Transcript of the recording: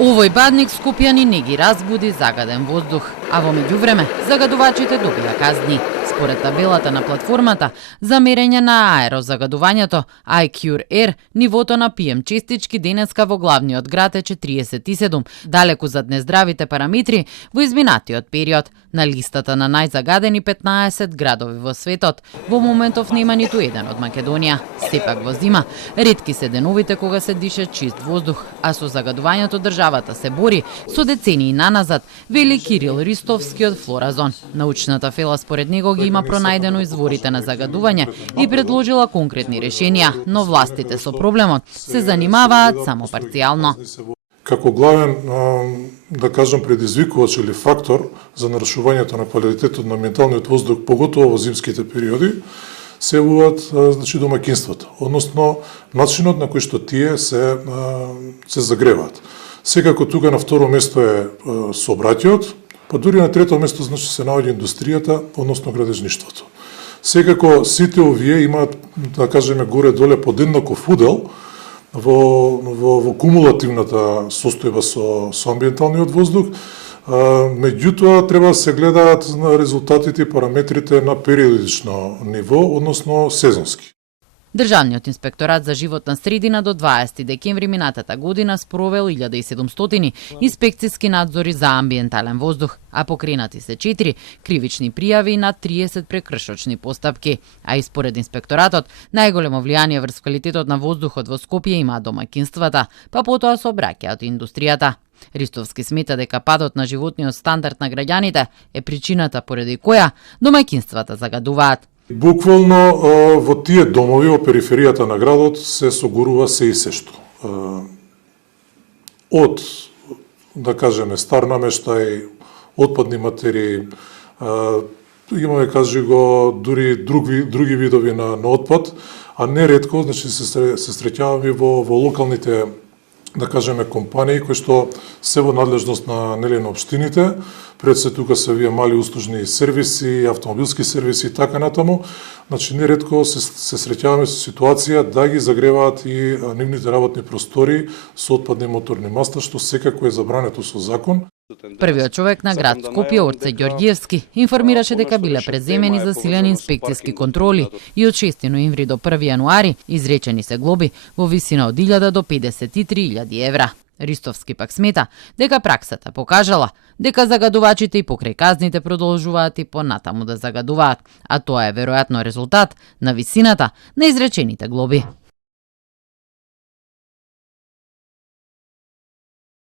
Овој бадник скопјани не ги разбуди загаден воздух, а во меѓувреме загадувачите добија казни. Според табелата на платформата за мерење на аерозагадувањето iCure Air, нивото на PM честички денеска во главниот град е 47, далеку зад нездравите параметри во изминатиот период. На листата на најзагадени 15 градови во светот, во моментов нема ниту еден од Македонија. Сепак во зима, ретки се деновите кога се дише чист воздух, а со загадувањето државата се бори со децении наназад, вели Кирил Ристовски од Флоразон. Научната фела според него ги има пронајдено изворите на загадување и предложила конкретни решенија, но властите со проблемот се занимаваат само парцијално. Како главен, да кажам, предизвикувач или фактор за нарушувањето на квалитетот на менталниот воздух, поготово во зимските периоди, се явуваат домаќинствата, односно начинот на кој што тие се загреваат. Секако тука на второ место е сообраќајот, па дури на трето место се наоѓа индустријата, односно градежништвото. Секако сите овие имаат, да кажеме, горе-доле подеднаков удел во кумулативната состојба со амбиенталниот воздух, меѓутоа треба да се гледаат на резултатите и параметрите на периодично ниво, односно сезонски. Државниот инспекторат за животна средина до 20 декември минатата година спровел 1700 инспекциски надзори за амбиентален воздух, а покренати се 4 кривични пријави и над 30 прекршочни постапки. А и според инспекторатот, најголемо влијание врз квалитетот на воздухот во Скопје имаат домаќинствата, па потоа се обраќаат индустријата. Ристовски смета дека падот на животниот стандард на граѓаните е причината поради која домаќинствата загадуваат. Буквално во тие домови во периферијата на градот се согурува се и сешто. Од, да кажеме, стар намештај, отпадни материи, имаме, кажи го, дури други видови на отпад, а неретко се среќаваме во локалните, да кажеме, компании кои што се во надлежност на општините. Пред се тука се вие мали услужни сервиси, автомобилски сервиси и така натаму. Неретко се среќаваме со ситуација да ги загреваат и нивните работни простори со отпадни моторни масла, што секако е забрането со закон. Првиот човек на град Скопје, Орце Ѓорѓиевски, информираше дека биле преземени засилени инспекцијски контроли и од 6 ноември до 1 јануари изречени се глоби во висина од 1000 до 53.000 евра. Ристовски пак смета дека праксата покажала дека загадувачите и покрај казните продолжуваат и понатаму да загадуваат, а тоа е веројатно резултат на висината на изречените глоби.